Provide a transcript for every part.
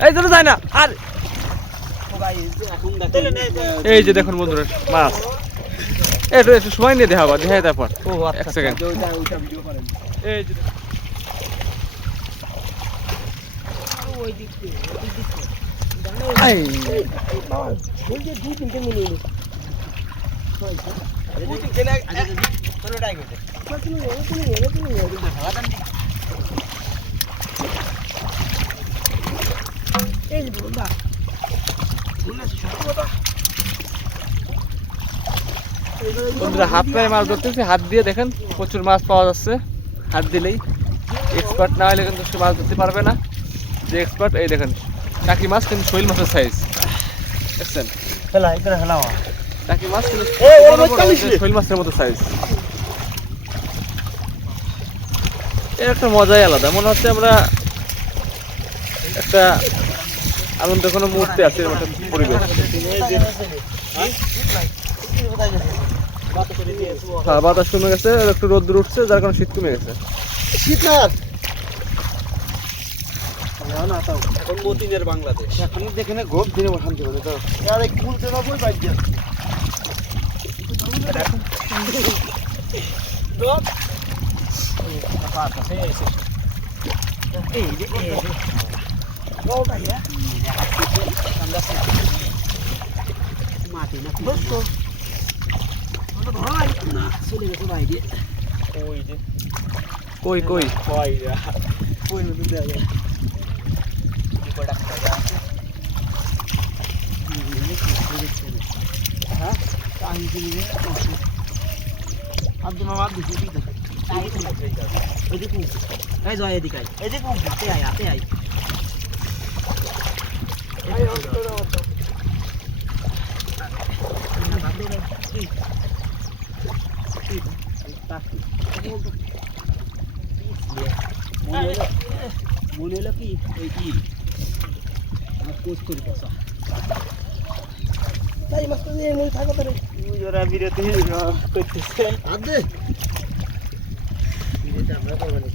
এই জন্য যায় না আর এই যে দেখুন বন্ধুরা মাছ একটু একটু সময় নিয়ে দেখাবা দেখাই তারপর এক সেকেন্ড এই যে বন্ধুরা হাত পায়ে মাছ ধরতেছি হাত দিয়ে দেখেন প্রচুর মাছ পাওয়া যাচ্ছে হাত দিলেই এক্সপার্ট না হলে কিন্তু সে মাছ ধরতে পারবে না যে এক্সপার্ট এই দেখেন টাকি মাছ কিন্তু শৈল মাছের সাইজ দেখছেন টাকি মাছ কিন্তু শৈল মাছের মতো সাইজ এর একটা মজাই আলাদা মনে হচ্ছে আমরা একটা আনন্দের কোনো মুহূর্তে আছে এরকম একটা পরিবেশ হ্যাঁ বাতাস কমে গেছে একটু রোদ্দুর উঠছে যার কারণে শীত কমে গেছে শীত না এখন মতিনের বাংলাদেশ এখন দেখেন গোপ দিনে শান্তি হবে তো আর এক খুলতে না বই বাইক দিয়ে কই কই মনে হলো কি ওই কি পোস্ট করি পয়সা তাই মাস্টার নিয়ে নই থাকো তারে ওরা বিরতি করতেছে আদে বিরতি আমরা করব না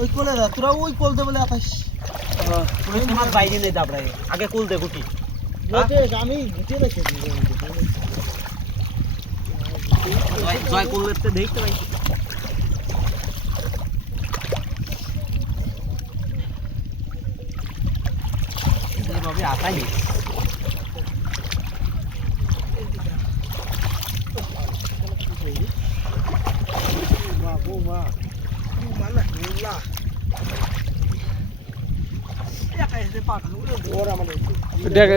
ওই কোলে দা তোরা ওই কোল দে বলে আতাস ওই মাছ বাইরে নেই দাবড়াই আগে কোল দে গুটি আমি গুটি রেখেছি জয় করতে দেখতে ভাই এইভাবে আটাই নেই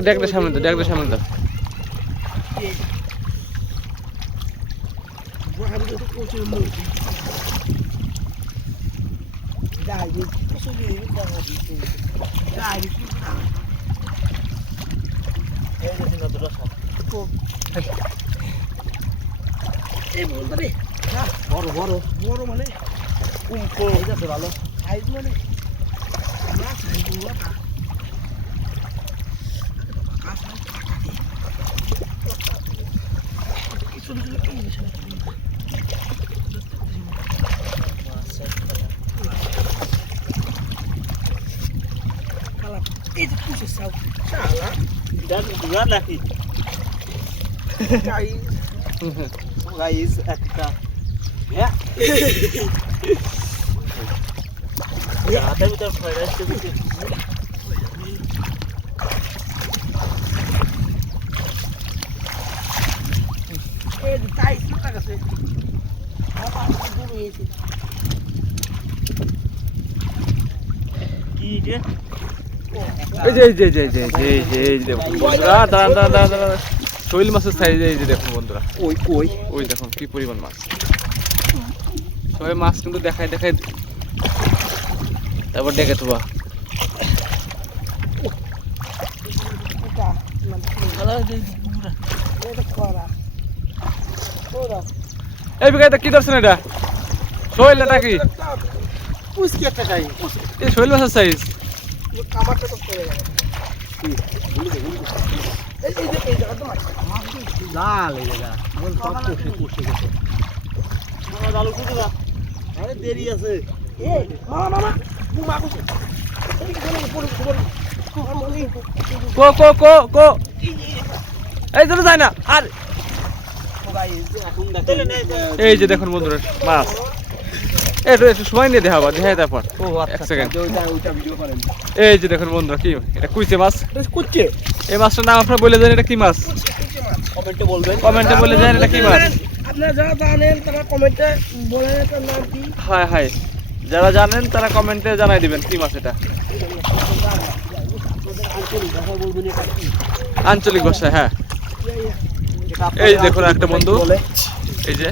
দেখতে সামনে তো দেখতে সামনে তো বড় বড় বড় মানে ভালো সাইজ মানে itu tuh sesau salah dan dua lagi guys একটা ya ya ada betul fire itu ditai kita kasih apa dulu itu কি যে এই যে দাঁড়ান শৈল মাছের সাইজ এই যে দেখুন বন্ধুরা ওই ওই ওই দেখুন কি পরিমাণ মাছ সবাই মাছ কিন্তু দেখায় তারপর ডেকে তোবা এই বিঘাটা কি ধরছেন এটা শৈল এটা কি পুষ্কি একটা খাই এই শৈল মাছের সাইজ কামারটা তো পড়ে গেল এই জায়গাটা লাল এই জায়গা বল সব কোষে গেছে আমার আলু কুটে দাও আরে দেরি আছে কো কো কো কো এই জন্য যায় না আর এই যে দেখুন বন্ধুরা মাছ একটু একটু সময় নিয়ে দেখাবো দেখাই তারপর ও এক সেকেন্ড এই যে দেখুন বন্ধুরা কি এটা কুইচে মাছ কুচে এই মাছটার নাম আপনারা বলে দেন এটা কি মাছ কমেন্টে বলবেন কমেন্টে বলে দেন এটা কি মাছ আপনারা যারা জানেন তারা কমেন্টে বলেন এটার নাম কি হাই হাই যারা জানেন তারা কমেন্টে জানাই দিবেন কি মাছ এটা আঞ্চলিক ভাষায় হ্যাঁ এই দেখুন একটা বন্ধু এই যে